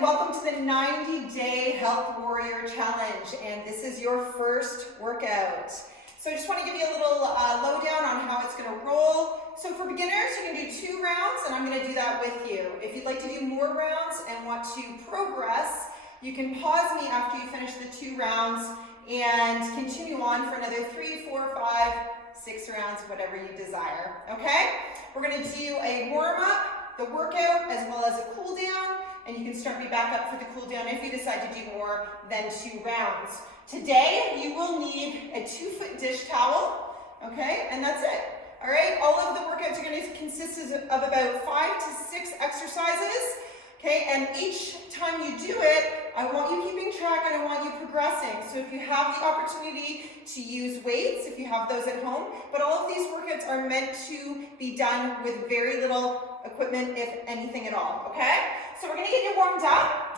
and welcome to the 90-day Health Warrior Challenge, and this is your first workout. So I just want to give you a little lowdown on how it's going to roll. So for beginners, you're going to do 2 rounds, and I'm going to do that with you. If you'd like to do more rounds and want to progress, you can pause me after you finish the 2 rounds and continue on for another 3, 4, 5, 6 rounds, whatever you desire, okay? We're going to do a warm-up, the workout, as well as a cool down, and you can start me back up for the cool down if you decide to do more than 2 rounds. Today, you will need a 2-foot dish towel, okay, and that's it. All right, all of the workouts are going to consist of about 5 to 6 exercises, okay, and each time you do it, I want you keeping track and I want you progressing. So if you have the opportunity to use weights, if you have those at home, but all of these workouts are meant to be done with very little equipment, if anything at all, okay? So we're going to get you warmed up.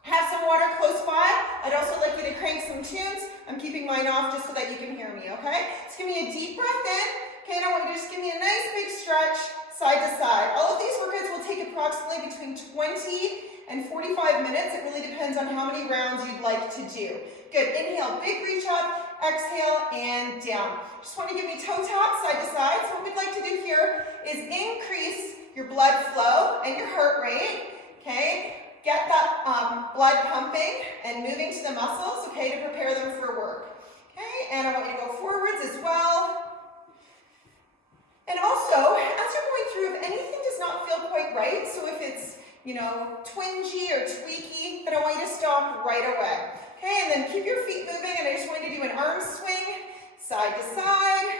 Have some water close by. I'd also like you to crank some tunes. I'm keeping mine off just so that you can hear me, okay? Just give me a deep breath in, okay, and I want you to just give me a nice big stretch side to side. All of these workouts will take approximately between 20 and 45 minutes. It really depends on how many rounds you'd like to do. Good, inhale, big reach up, exhale, and down. Just want to give me toe tap side to side. So what we'd like to do here is increase your blood flow and your heart rate, okay? Get that blood pumping and moving to the muscles, okay, to prepare them for work. Okay, and I want you to go forwards as well. And also, as you're going through, if anything does not feel quite right, so if it's, you know, twingy or tweaky, then I want you to stop right away. Okay, and then keep your feet moving, and I just want you to do an arm swing, side to side.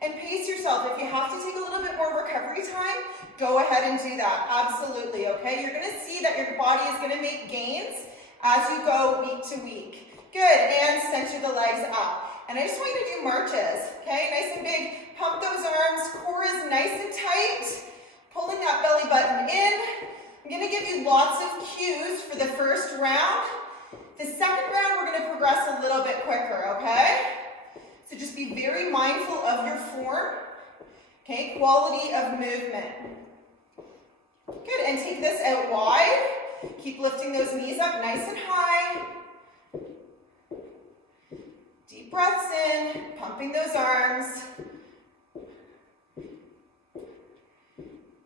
And pace yourself. If you have to take a little bit more recovery time, go ahead and do that. Absolutely, okay? You're going to see that your body is going to make gains as you go week to week. Good, and center the legs up. And I just want you to do marches, okay? Nice and big. Pump those arms. Core is nice and tight. Pulling that belly button in. I'm going to give you lots of cues for the first round. The second round, we're going to progress a little bit quicker, okay? So just be very mindful of your form, okay? Quality of movement. Good, and take this out wide. Keep lifting those knees up nice and high. Deep breaths in, pumping those arms.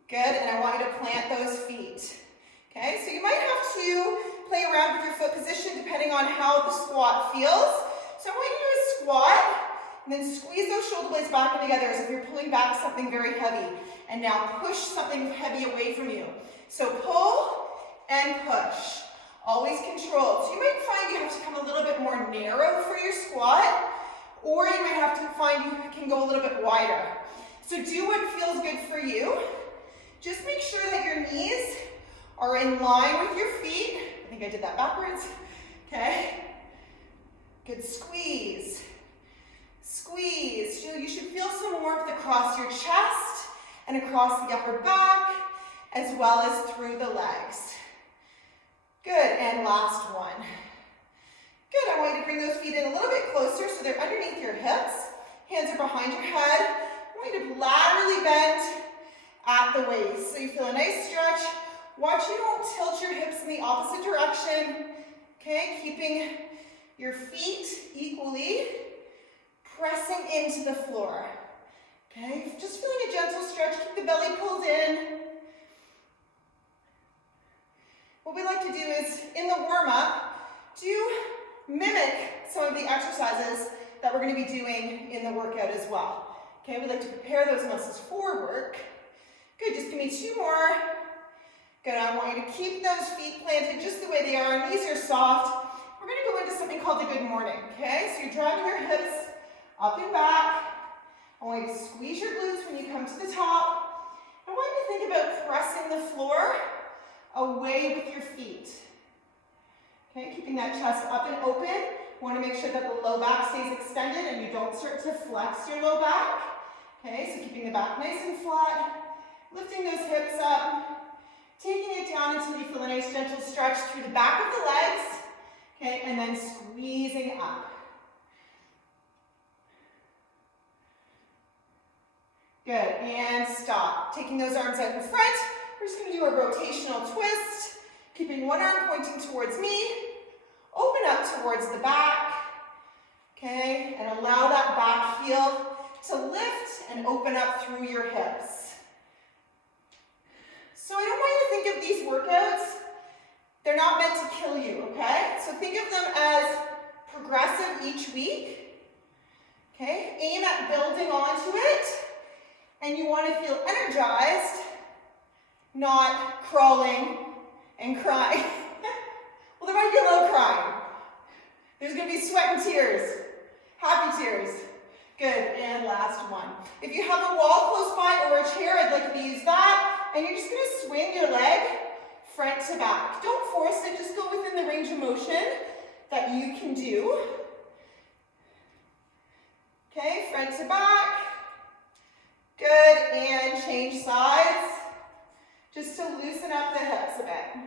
Good, and I want you to plant those feet. Okay, so you might have to play around with your foot position depending on how the squat feels. So I want you to do a squat. And then squeeze those shoulder blades back in together as if you're pulling back something very heavy. And now push something heavy away from you. So pull and push. Always controlled. So you might find you have to come a little bit more narrow for your squat, or you might have to find you can go a little bit wider. So do what feels good for you. Just make sure that your knees are in line with your feet. I think I did that backwards. Okay. Good squeeze. Squeeze. You should feel some warmth across your chest and across the upper back, as well as through the legs. Good, and last one. Good, I want you to bring those feet in a little bit closer so they're underneath your hips. Hands are behind your head. I want you to laterally bend at the waist. So you feel a nice stretch. Watch you don't tilt your hips in the opposite direction. Okay, keeping your feet equally pressing into the floor. Okay, just feeling a gentle stretch. Keep the belly pulled in. What we like to do is, in the warm-up, mimic some of the exercises that we're going to be doing in the workout as well. Okay, we like to prepare those muscles for work. Good, just give me 2 more. Good, I want you to keep those feet planted just the way they are. Knees are soft. We're going to go into something called the good morning. Okay, so you're driving your hips up and back. I want you to squeeze your glutes when you come to the top. I want you to think about pressing the floor away with your feet. Okay, keeping that chest up and open. You want to make sure that the low back stays extended and you don't start to flex your low back. Okay, so keeping the back nice and flat. Lifting those hips up. Taking it down until you feel a nice gentle stretch through the back of the legs. Okay, and then squeezing up. Good, and stop. Taking those arms out in front, we're just gonna do a rotational twist, keeping one arm pointing towards me, open up towards the back, okay, and allow that back heel to lift and open up through your hips. So I don't want you to think of these workouts, they're not meant to kill you, okay? So think of them as progressive each week, okay? Aim at building onto it, and you want to feel energized, not crawling and crying. Well, there might be a little crying. There's going to be sweat and tears, happy tears. Good, and last one. If you have a wall close by or a chair, I'd like you to use that, and you're just going to swing your leg front to back. Don't force it, just go within the range of motion that you can do. Okay, front to back. Good, and change sides, just to loosen up the hips a bit.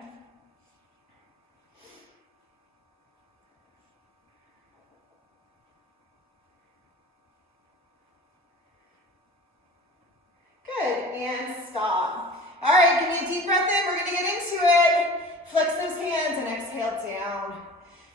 Good, and stop. All right, give me a deep breath in, we're gonna get into it. Flex those hands and exhale down.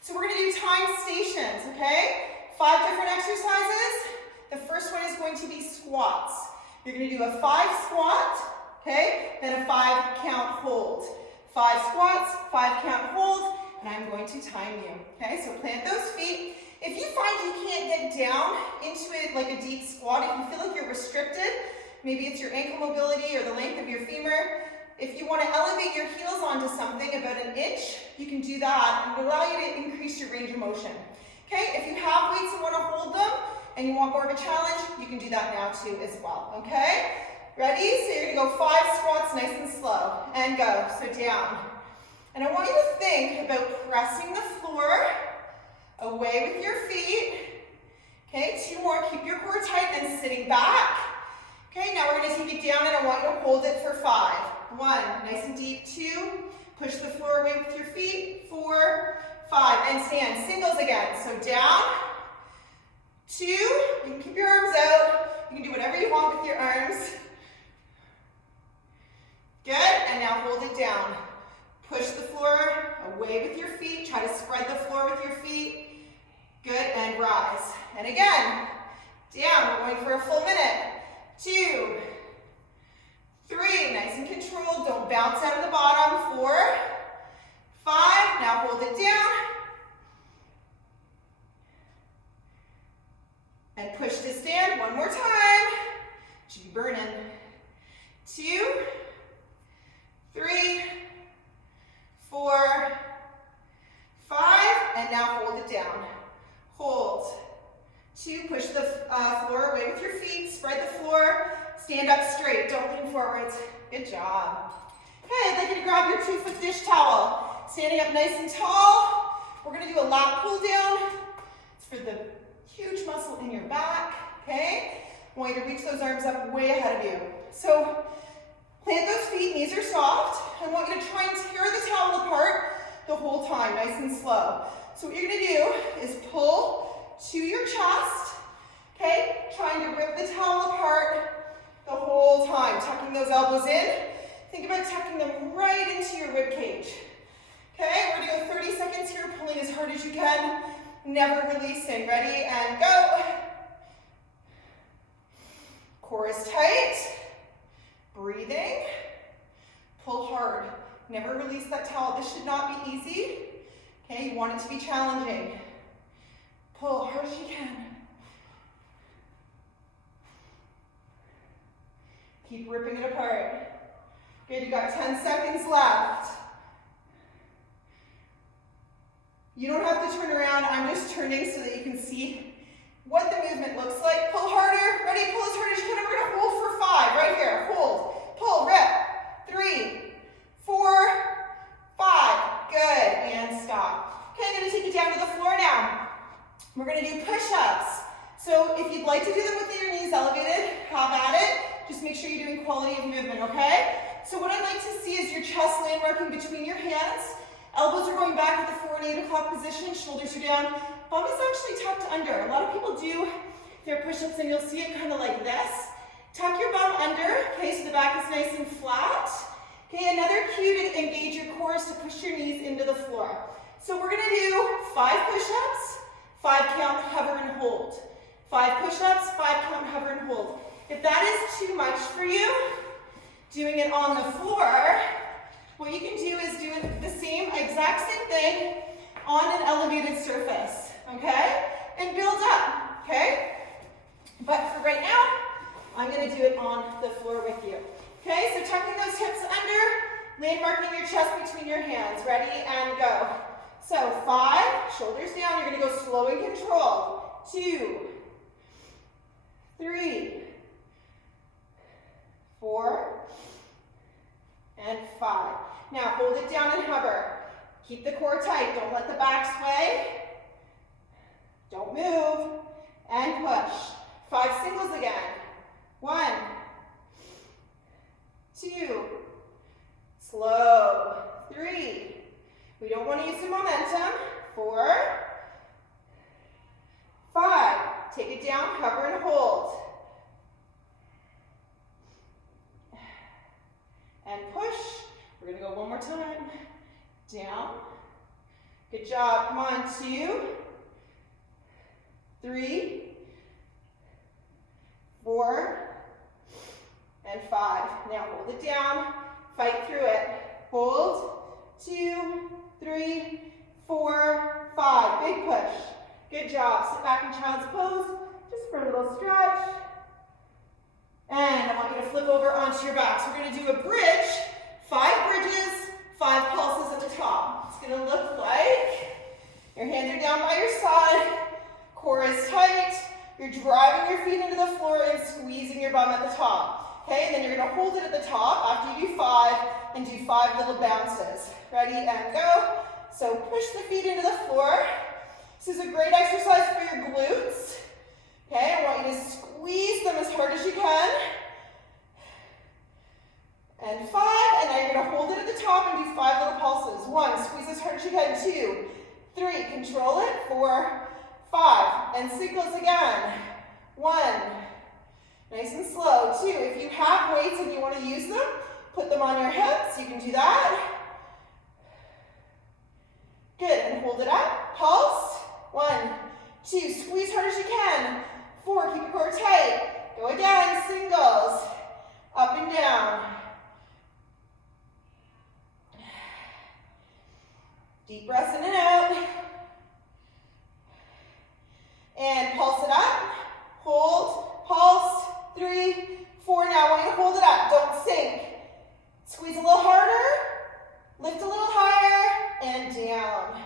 So we're gonna do time stations, okay? 5 different exercises. The first one is going to be squats. You're going to do a 5 squat, okay, then a 5 count hold. 5 squats, 5 count hold, and I'm going to time you, okay? So plant those feet. If you find you can't get down into it like a deep squat, if you feel like you're restricted, maybe it's your ankle mobility or the length of your femur, if you want to elevate your heels onto something about an inch, you can do that, and it'll allow you to increase your range of motion. Okay, if you have weights and want to hold them, and you want more of a challenge, you can do that now too as well, okay? Ready? So you're gonna go 5 squats nice and slow, and go, so down. And I want you to think about pressing the floor away with your feet. Okay, 2 more, keep your core tight and sitting back. Okay, now we're gonna take it down and I want you to hold it for 5. 1, nice and deep, 2, push the floor away with your feet, 4, 5, and stand, singles again, so down, 2, you can keep your arms out, you can do whatever you want with your arms. Good, and now hold it down. Push the floor away with your feet, try to spread the floor with your feet. Good, and rise. And again, down, we're going for a full minute. 2, 3, nice and controlled, don't bounce out of the bottom. 4, 5, now hold it down. And push to stand, 1 more time. Should be burning. 2, 3, 4, 5, and now hold it down. Hold. 2, push the floor away with your feet, spread the floor, stand up straight, don't lean forwards. Good job. Okay, I'd like you to grab your 2-foot dish towel. Standing up nice and tall. We're gonna do a lat pull down. It's for the huge muscle in your back, okay? I want you to reach those arms up way ahead of you. So plant those feet, knees are soft. I want you to try and tear the towel apart the whole time, nice and slow. So what you're gonna do is pull to your chest, okay? Trying to rip the towel apart the whole time, tucking those elbows in. Think about tucking them right into your rib cage. Okay, we're gonna go 30 seconds here, pulling as hard as you can, never releasing. Ready, and go. Core is tight, breathing, pull hard. Never release that towel. This should not be easy. Okay, you want it to be challenging. Pull hard as you can. Keep ripping it apart. Good, you got 10 seconds left. You don't have to turn around, I'm just turning so that you can see what the movement looks like. Pull harder, ready, pull as hard as you can. We're gonna hold for 5, right here, hold, pull, rip, 3, 4, 5, good, and stop. Okay, I'm gonna take you down to the floor now. We're gonna do push-ups. So if you'd like to do them with your knees elevated, have at it. Just make sure you're doing quality of movement, okay? So what I'd like to see is your chest landmarking between your hands. Elbows are going back at the 4 and 8 o'clock position, shoulders are down. Bum is actually tucked under. A lot of people do their push-ups and you'll see it kind of like this. Tuck your bum under, okay, so the back is nice and flat. Okay, another cue to engage your core is to push your knees into the floor. So we're gonna do 5 push-ups, 5 count, hover and hold. 5 push-ups, 5 count, hover and hold. If that is too much for you, doing it on the floor, what you can do is do the exact same thing on an elevated surface, okay? And build up, okay? But for right now, I'm gonna do it on the floor with you. Okay, so tucking those hips under, landmarking your chest between your hands. Ready, and go. So 5, shoulders down, you're gonna go slow and controlled. 2, 3, 4, and 5. Now hold it down and hover. Keep the core tight, don't let the back sway. Don't move, and push. 5 singles again. 1, 2, slow, 3, we don't want to use the momentum, 4, 5, take it down, hover and hold, and push. We're going to go one more time, down, good job, come on, 2, 3, 4, and 5. Now hold it down, fight through it. Hold, 2, 3, 4, 5. Big push. Good job. Sit back in child's pose, just for a little stretch. And I want you to flip over onto your back. So we're going to do a bridge, 5 bridges, 5 pulses at the top. It's going to look like your hands are down by your side, core is tight, you're driving your feet into the floor and squeezing your bum at the top. Okay, and then you're going to hold it at the top after you do 5 and do 5 little bounces. Ready, and go. So push the feet into the floor. This is a great exercise for your glutes. Okay, I want you to squeeze them as hard as you can. And 5, and now you're going to hold it at the top and do 5 little pulses. 1, squeeze as hard as you can. 2, 3, control it. 4, 5, and singles again. 1, nice and slow. 2, if you have weights and you want to use them, put them on your hips. You can do that. Good, and hold it up. Pulse. 1, 2, squeeze hard as you can. 4, keep your core tight. Go again, singles. Up and down. Deep breaths in and out. And pulse it up. Hold, pulse. 3, 4, now I want you to hold it up, don't sink. Squeeze a little harder, lift a little higher, and down.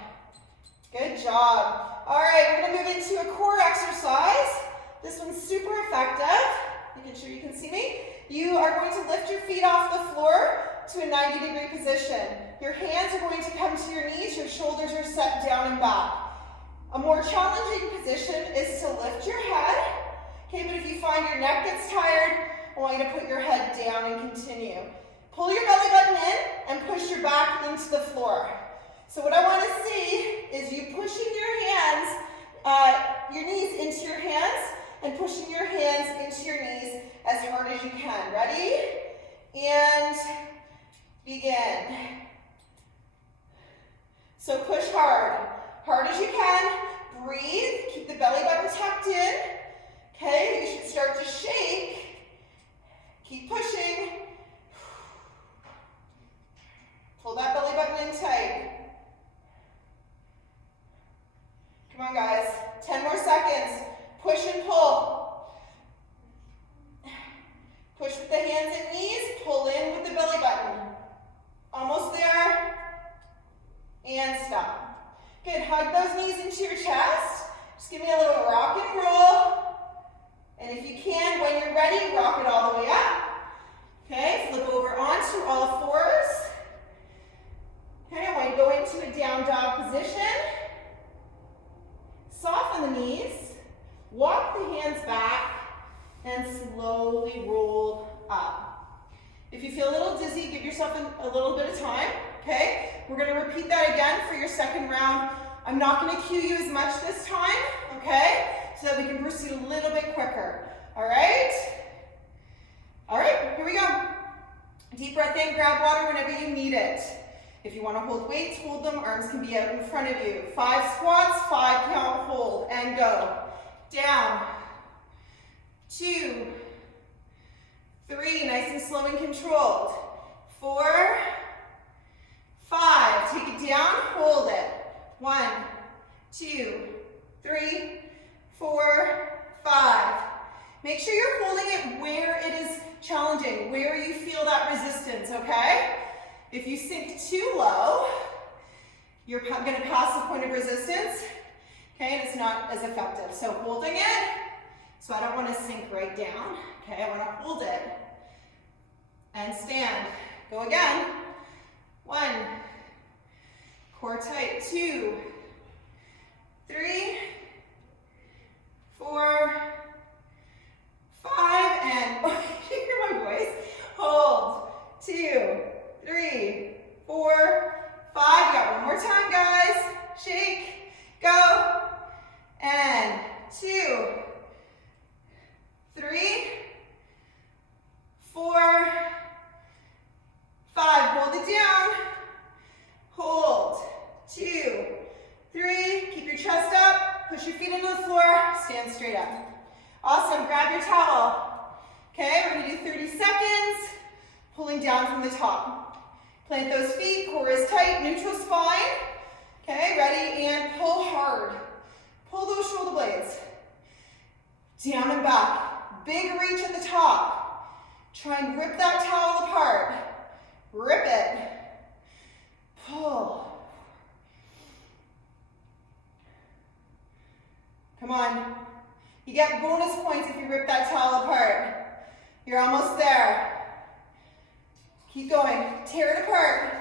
Good job. All right, we're gonna move into a core exercise. This one's super effective. Making sure you can see me. You are going to lift your feet off the floor to a 90-degree position. Your hands are going to come to your knees, your shoulders are set down and back. A more challenging position is to lift your head. Okay, but if you find your neck gets tired, I want you to put your head down and continue. Pull your belly button in and push your back into the floor. So what I want to see is you pushing your hands, your knees into your hands, and pushing your hands into your knees as hard as you can. Ready? And begin. So push hard. Hard as you can. Breathe. Keep the belly button tucked in. Okay, you should start to shake. Keep pushing. Pull that belly button in tight. Come on, guys. 10 more seconds. Push and pull. Push with the hands and knees. Pull in with the belly button. Almost there. And stop. Good. Hug those knees into your chest. Just give me a little rock and roll. And if you can, when you're ready, rock it all the way up. Okay, flip over onto all fours. Okay, I want you to go into a down dog position. Soften the knees. Walk the hands back and slowly roll up. If you feel a little dizzy, give yourself a little bit of time. Okay, we're going to repeat that again for your second round. I'm not going to cue you as much this time, okay, so that we can proceed a little bit quicker. All right? All right, here we go. Deep breath in, grab water whenever you need it. If you want to hold weights, hold them. Arms can be out in front of you. 5 squats, 5 count, hold, and go. Down. 2, 3, nice and slow and controlled. 4, 5, take it down, hold it. 1, 2, 3, 4, 5. Make sure you're holding it where it is challenging, where you feel that resistance, okay? If you sink too low, you're going to pass the point of resistance, okay, and it's not as effective. So holding it, so I don't want to sink right down, okay? I want to hold it and stand. Go again. 1, core tight, 2, 3, 4, 5, and you hear my voice? Hold. 2, 3, 4, 5. You got one more time, guys. Shake. Go. And 2, 3, 4, 5. Hold it down. Hold. 2, 3. Keep your chest up. Push your feet into the floor. Stand straight up. Awesome. Grab your towel. Okay, we're going to do 30 seconds. Pulling down from the top. Plant those feet. Core is tight. Neutral spine. Okay, ready? And pull hard. Pull those shoulder blades. Down and back. Big reach at the top. Try and rip that towel apart. Rip it. Pull. Come on. You get bonus points if you rip that towel apart. You're almost there. Keep going. Tear it apart.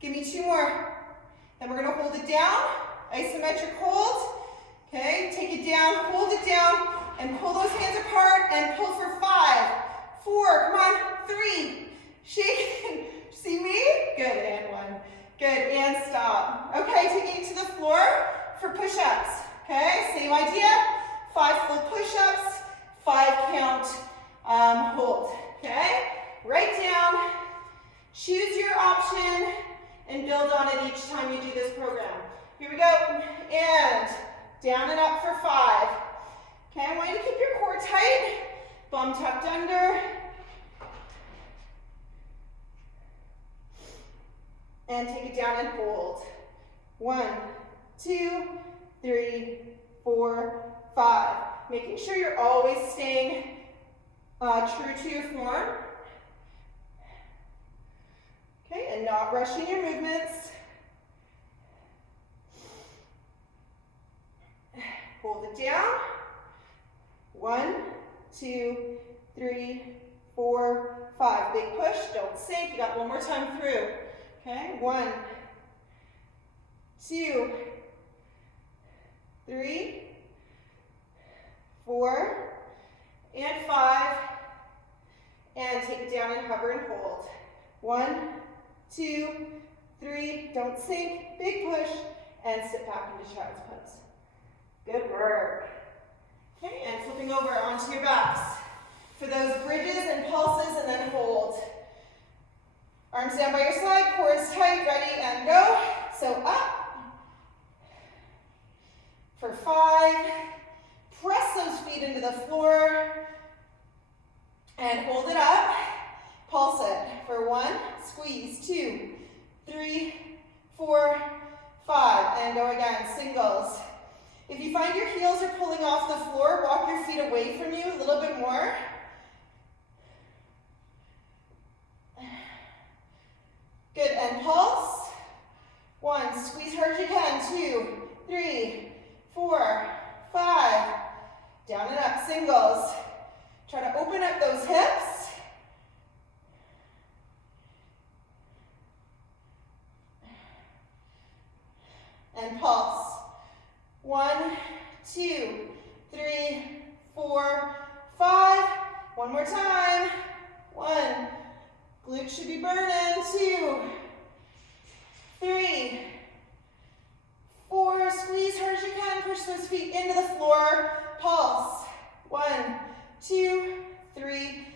Give me 2 more. Then we're going to hold it down. Isometric hold. Okay, take it down, hold it down, and pull those hands apart and pull for 5, 4, come on, 3. Shake. See me? Good, and 1. Good, and stop. Okay, taking it to the floor for push-ups. Okay, same idea. 5 full push-ups, 5 count hold. Okay, write down, choose your option, and build on it each time you do this program. Here we go, and down and up for 5. Okay, I want you to keep your core tight, bum tucked under, and take it down and hold. 1, 2, 3, 4, 5. Making sure you're always staying true to your form. Okay, and not rushing your movements. Hold it down. 1, 2, 3, 4, 5. Big push, don't sink. You got one more time through. Okay, 1, 2, 3, 4, and 5. And take it down and hover and hold. 1, 2, 3, don't sink. Big push, and sit back into child's pose. Good work. Okay, and flipping over onto your backs for those bridges and pulses, and then hold. Arms down by your side, core is tight, ready, and go. So up for 5. Press those feet into the floor and hold it up. Pulse it for 1, squeeze, 2, 3, 4, 5, and go again, singles. If you find your heels are pulling off the floor, walk your feet away from you a little bit more. Good, and pulse. 1, squeeze hard as you can, 2, 3, 4, 5, down and up, singles. Try to open up those hips. And pulse. 1, 2, 3, 4, 5. One more time. 1. Glutes should be burning. 2, 3, 4. Squeeze hard as you can. Push those feet into the floor. Pulse. 1, 2, 3,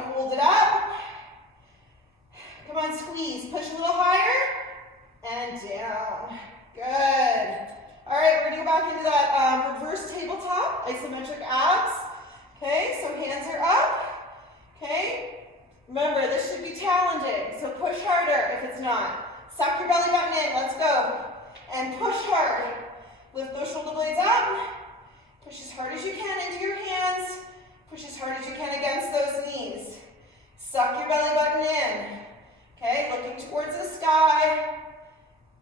want to hold it up. Come on, squeeze. Push a little higher and down. Good. All right, we're going to go back into that reverse tabletop, isometric abs. Okay, so hands are up. Okay, remember, this should be challenging, so push harder if it's not. Suck your belly button in. Let's go. And push hard. Lift those shoulder blades up. Push as hard as you can into your hands. Push as hard as you can against those knees. Suck your belly button in. Okay, looking towards the sky.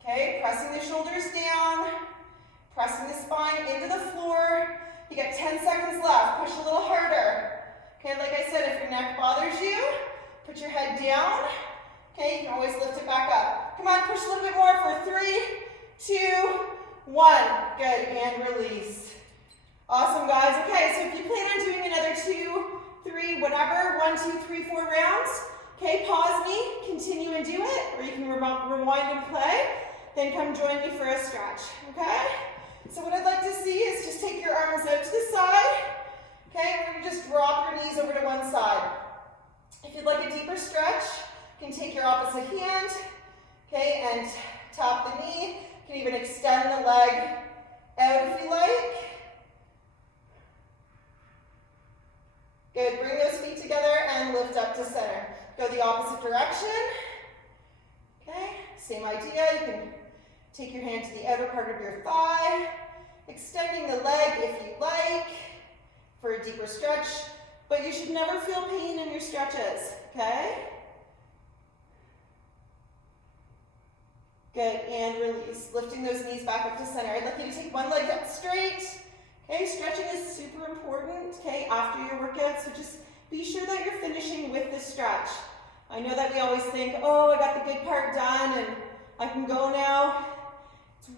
Okay, pressing the shoulders down. Pressing the spine into the floor. You got 10 seconds left. Push a little harder. Okay, like I said, if your neck bothers you, put your head down. Okay, you can always lift it back up. Come on, push a little bit more for 3, 2, 1. Good, and release. Awesome, guys. Okay, so if you plan on doing another 2, 3, whatever, 1, 2, 3, 4 rounds, okay, pause me, continue and do it, or you can rewind and play, then come join me for a stretch, okay? So what I'd like to see is just take your arms out to the side, okay? We're gonna just drop your knees over to one side. If you'd like a deeper stretch, you can take your opposite hand, okay, and tap the knee. You can even extend the leg out if you like. Good, bring those feet together and lift up to center. Go the opposite direction. Okay, same idea. You can take your hand to the outer part of your thigh, extending the leg if you like for a deeper stretch, but you should never feel pain in your stretches, okay? Good, and release. Lifting those knees back up to center. I'd like you to take one leg up straight. Okay, stretching is super important, okay, after your workout, so just be sure that you're finishing with the stretch. I know that we always think, oh, I got the good part done and I can go now.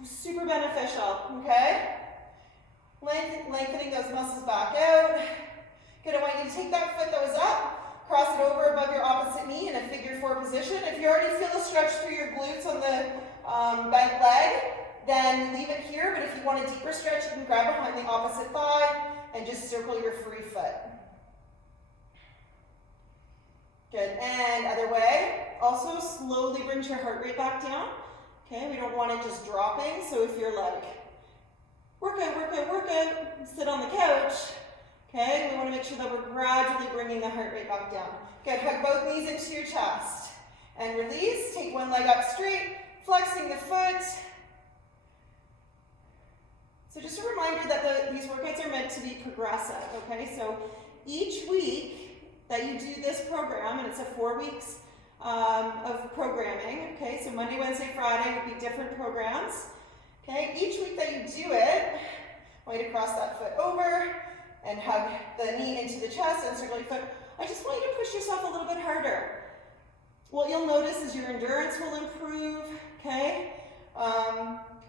It's super beneficial, okay? Lengthening those muscles back out. Good, I want you to take that foot that was up, cross it over above your opposite knee in a figure 4 position. If you already feel a stretch through your glutes on the bent leg, then leave it here, but if you want a deeper stretch, you can grab behind the opposite thigh and just circle your free foot. Good, and other way. Also, slowly brings your heart rate back down. Okay, we don't want it just dropping, so if you're like, work out, sit on the couch, okay, we want to make sure that we're gradually bringing the heart rate back down. Good, hug both knees into your chest. And release, take one leg up straight, flexing the foot. So just a reminder that these workouts are meant to be progressive, okay? So each week that you do this program, and it's a 4 weeks of programming, okay? So Monday, Wednesday, Friday would be different programs, okay? Each week that you do it, I want you to cross that foot over and hug the knee into the chest and circle your foot. I just want you to push yourself a little bit harder. What you'll notice is your endurance will improve, okay?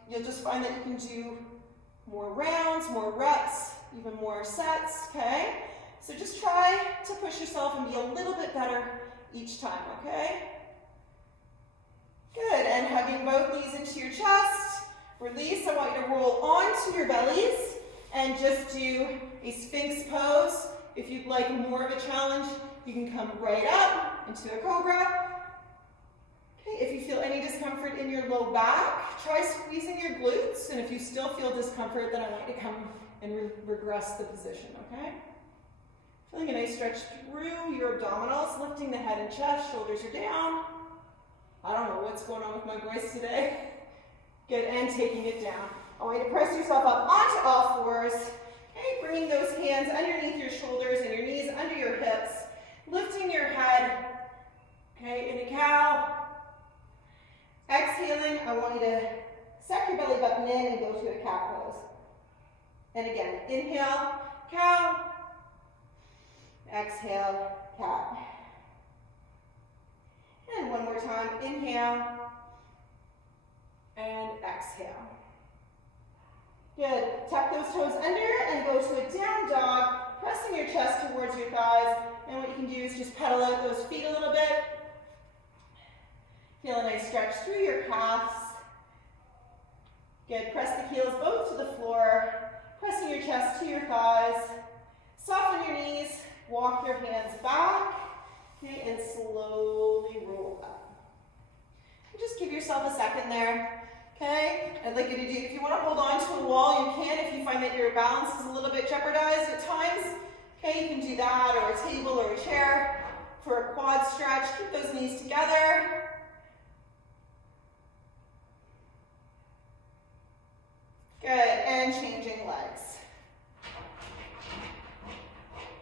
You'll just find that you can do more rounds, more reps, even more sets, okay? So just try to push yourself and be a little bit better each time, okay? Good, and hugging both knees into your chest. Release, I want you to roll onto your bellies and just do a Sphinx Pose. If you'd like more of a challenge, you can come right up into a cobra. Okay, if you feel any discomfort in your low back, try squeezing your glutes, and if you still feel discomfort, then I want you to come and regress the position, okay? Feeling a nice stretch through your abdominals, lifting the head and chest, shoulders are down. I don't know what's going on with my voice today. Good, and taking it down. I want you to press yourself up onto all fours. Okay, bringing those hands underneath your shoulders and your knees under your hips, lifting your head, okay, in a cow. Exhaling, I want you to suck your belly button in and go to a cat pose. And again, inhale, cow. Exhale, cat. And one more time, inhale and exhale. Good, tuck those toes under and go to a down dog, pressing your chest towards your thighs. And what you can do is just pedal out those feet a little bit. Feel a nice stretch through your calves. Good, press the heels both to the floor, pressing your chest to your thighs. Soften your knees, walk your hands back. there. Okay, I'd like you to do, if you want to hold on to a wall, you can. If you find that your balance is a little bit jeopardized at times, okay, you can do that, or a table or a chair for a quad stretch. Keep those knees together. Good, and changing legs.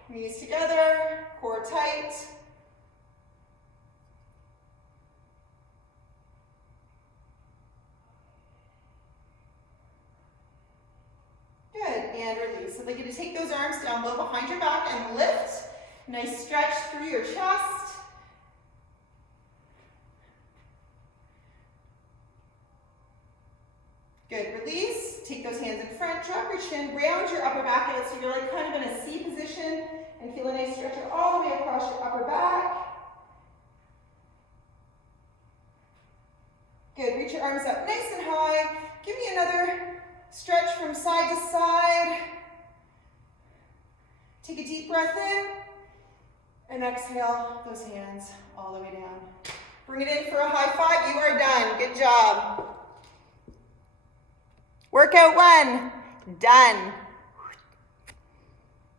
Knees together, core tight. Good, and release. So I'd like you to take those arms down low behind your back and lift. Nice stretch through your chest. Good, release. Take those hands in front, drop your chin, round your upper back out so you're like kind of in a C position, and feel a nice stretch all the way across your upper back. Good, reach your arms up nice and high. Give me another stretch from side to side. Take a deep breath in, and exhale those hands all the way down. Bring it in for a high five. You are done. Good job. Workout 1, done.